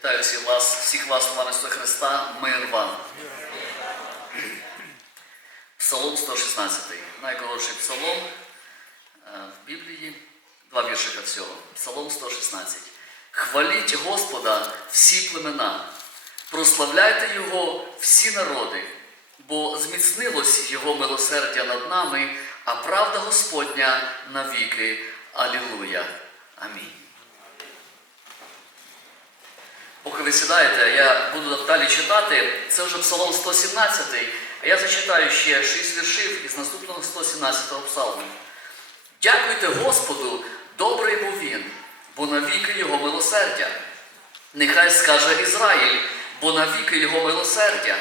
Вітаю всіх вас, всіх вас, слава Ісуса Христа, мир вам. Псалом 116, найкоротший псалом е, в Біблії, два віршика всього. Псалом 116. Хваліть Господа всі племена, прославляйте Його всі народи, бо зміцнилось Його милосердя над нами, а правда Господня навіки. Алілуя. Амінь. Поки ви сідаєте, я буду далі читати. Це вже Псалом 117, а я зачитаю ще 6 віршів із наступного 117-го псалму. Дякуйте Господу, добрий був він, бо навіки його милосердя. Нехай скаже Ізраїль, бо навіки його милосердя.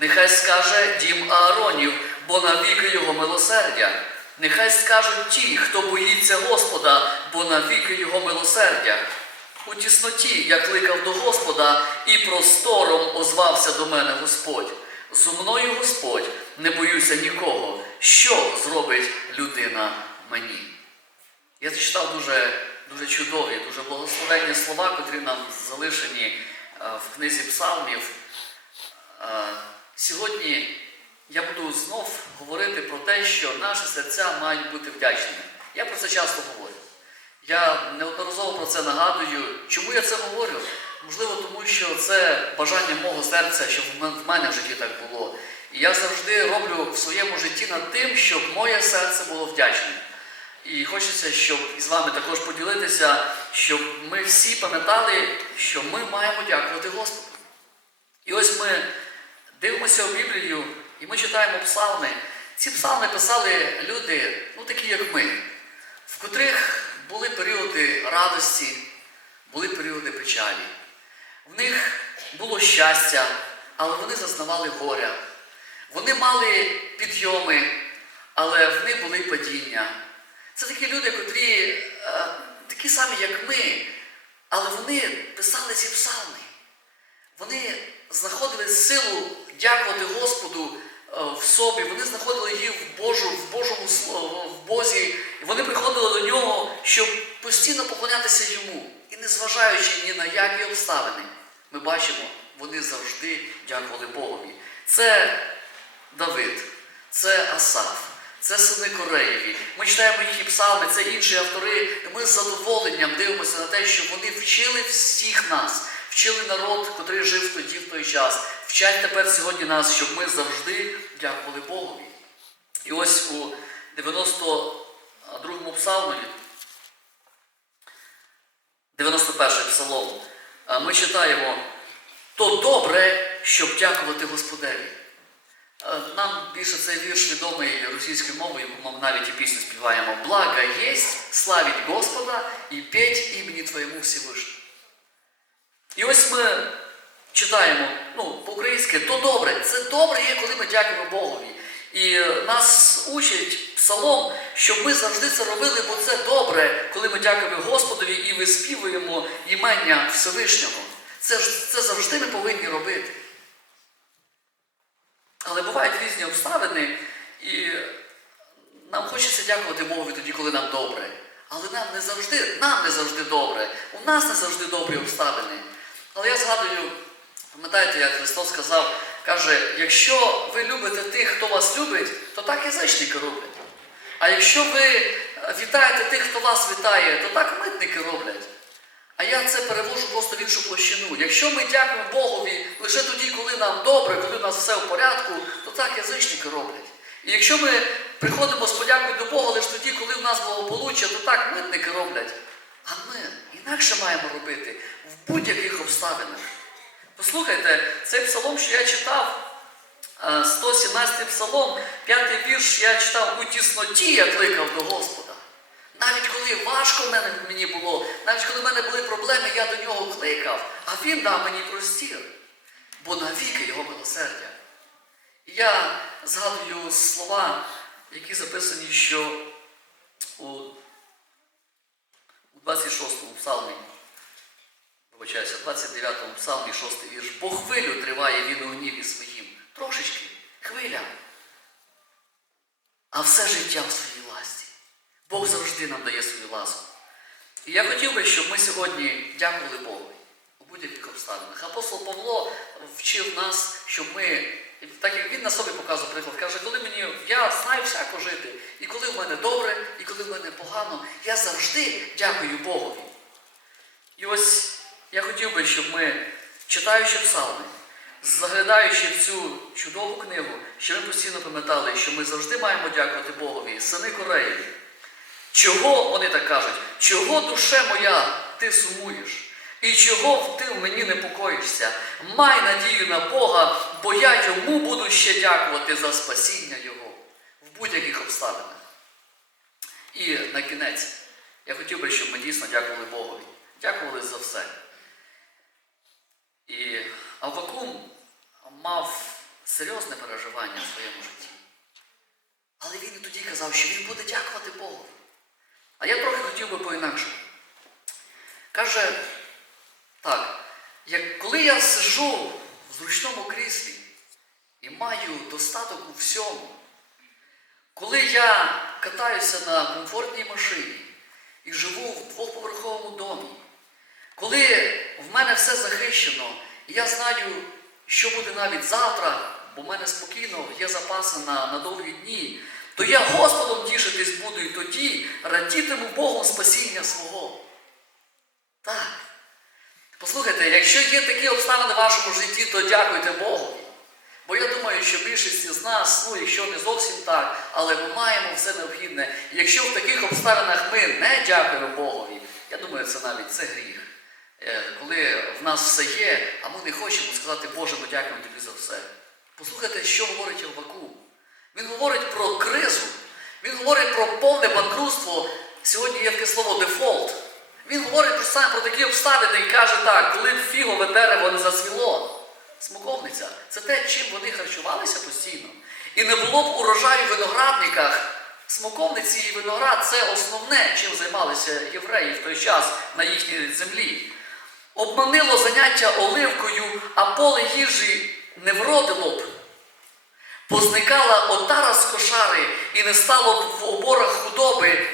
Нехай скаже дім Ааронів, бо навіки його милосердя. Нехай скажуть ті, хто боїться Господа, бо навіки його милосердя. У тісноті я кликав до Господа, і простором озвався до мене Господь. Зо мною Господь, не боюся нікого. Що зробить людина мені? Я зачитав дуже, дуже чудові, дуже благословенні слова, котрі нам залишені е, в книзі псалмів. Е, Сьогодні я буду знов говорити про те, що наші серця мають бути вдячними. Я про це часто говорю. Я неодноразово про це нагадую. Чому я це говорю? Можливо, тому що це бажання мого серця, щоб в мене в житті так було. І я завжди роблю в своєму житті над тим, щоб моє серце було вдячним. І хочеться, щоб із вами також поділитися, щоб ми всі пам'ятали, що ми маємо дякувати Господу. І ось ми дивимося в Біблію, і ми читаємо псалми. Ці псалми писали люди, ну такі як ми, в котрих були періоди радості, були періоди печалі. В них було щастя, але вони зазнавали горя. Вони мали підйоми, але в них були падіння. Це такі люди, котрі е, такі самі, як ми, але вони писали ці псалми. Вони знаходили силу дякувати Господу в собі, вони знаходили її в, Божу, в Божому в Бозі, і вони приходили до нього, щоб постійно поклонятися йому. І незважаючи ні на які обставини, ми бачимо, вони завжди дякували Богові. Це Давид, це Асаф, це сини Кореєві. Ми читаємо їхні псалми, це інші автори. І ми з задоволенням дивимося на те, що вони вчили всіх нас, вчили народ, котрий жив тоді в той час. Вчать тепер сьогодні нас, щоб ми завжди дякували Богові. І ось у 92-му псалмі, 91-й псалом, ми читаємо то добре, щоб дякувати Господеві. Нам більше цей вірш відомий російською мовою, ми навіть і пісню співаємо. Благо єсть, славіть Господа і петь імені Твоєму Всевишньому. І ось ми читаємо, ну, по-українськи, то добре. Це добре є, коли ми дякуємо Богові. І е, нас учить псалом, щоб ми завжди це робили, бо це добре, коли ми дякуємо Господові і виспівуємо імення Всевишнього. Це, це завжди ми повинні робити. Але бувають різні обставини, і нам хочеться дякувати Богові тоді, коли нам добре. Але нам не завжди, нам не завжди добре. У нас не завжди добрі обставини. Але я згадую, пам'ятаєте, як Христос сказав, каже, якщо ви любите тих, хто вас любить, то так язичники роблять. А якщо ви вітаєте тих, хто вас вітає, то так митники роблять. А я це перевожу просто в іншу площину. Якщо ми дякуємо Богові лише тоді, коли нам добре, коли у нас все в порядку, то так язичники роблять. І якщо ми приходимо з подякою до Бога лише тоді, коли в нас благополуччя, то так митники роблять. А ми інакше маємо робити в будь-яких обставинах. Послухайте, цей псалом, що я читав, е, 117 псалом, п'ятий вірш, я читав у тісноті, я кликав до Господа. Навіть коли важко мені було, навіть коли в мене були проблеми, я до нього кликав, а він дав мені простір, бо навіки його милосердя. І я згадую слова, які записані, що у, у 26-му псалмі, вибачаюся, 29-му псалмі, 6 вірш, бо хвилю триває він у гніві своїм. Трошечки, хвиля. А все життя в своїй ласті. Бог завжди нам дає свою ласку. І я хотів би, щоб ми сьогодні дякували Богу. у будь-яких обставинах. Апостол Павло вчив нас, щоб ми, так як він на собі показує приклад, каже, коли мені я знаю всяко жити, і коли в мене добре, і коли в мене погано, я завжди дякую Богові. І ось я хотів би, щоб ми, читаючи псалми, заглядаючи в цю чудову книгу, щоб ми постійно пам'ятали, що ми завжди маємо дякувати Богові, сини Кореї. Чого вони так кажуть? Чого душе моя ти сумуєш? І чого ти в мені непокоїшся? Май надію на Бога, бо я йому буду ще дякувати за спасіння Його в будь-яких обставинах. І на кінець, я хотів би, щоб ми дійсно дякували Богові. Дякували за все. І Аввакум мав серйозне переживання в своєму житті. Але він і тоді казав, що він буде дякувати Богу. А я трохи хотів би по-інакшому. Каже, так, як коли я сижу в зручному кріслі і маю достаток у всьому, коли я катаюся на комфортній машині і живу в двоповерховому домі, коли в мене все захищено, і я знаю, що буде навіть завтра, бо в мене спокійно є запаси на, на довгі дні, то я Господом тішитись буду і тоді радітиму Богом спасіння свого. Так. Послухайте, якщо є такі обставини в вашому житті, то дякуйте Богу. Бо я думаю, що більшість з нас, ну якщо не зовсім так, але ми маємо все необхідне. І якщо в таких обставинах ми не дякуємо Богові, я думаю, це навіть це гріх. Е, Коли в нас все є, а ми не хочемо сказати, Боже, ми дякуємо тобі за все. Послухайте, що говорить Аввакум. Він говорить про кризу, він говорить про повне банкрутство. Сьогодні є таке слово дефолт. Він говорить про про такі обставини і каже так, коли фігове дерево не зацвіло, смоковниця, це те, чим вони харчувалися постійно. І не було б урожаю в виноградниках. Смоковниці і виноград це основне, чим займалися євреї в той час на їхній землі. Обманило заняття оливкою, а поле їжі не вродило б. Позникала отара з кошари, і не стало б в оборах худоби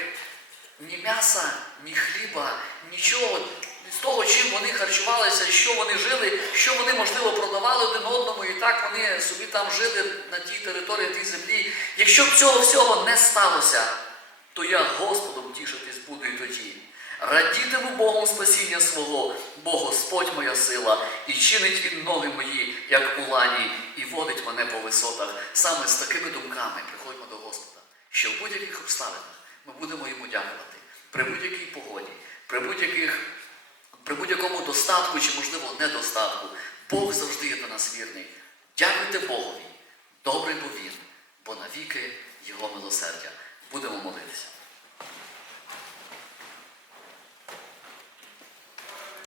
ні м'яса, ні хліба, нічого з того, чим вони харчувалися, що вони жили, що вони, можливо, продавали один одному, і так вони собі там жили на тій території, тій землі. Якщо б цього всього не сталося, то я Господом тішитись буду і тоді. Радітиму Богом спасіння свого, бо Господь моя сила, і чинить він ноги мої, як у лані, і водить мене по висотах. Саме з такими думками приходьмо до Господа, що в будь-яких обставинах ми будемо йому дякувати при будь-якій погоді, при будь-яких, при будь-якому достатку чи, можливо, недостатку. Бог завжди є до нас вірний. Дякуйте Богові, добрий бо він, бо навіки Його милосердя. Будемо молитися.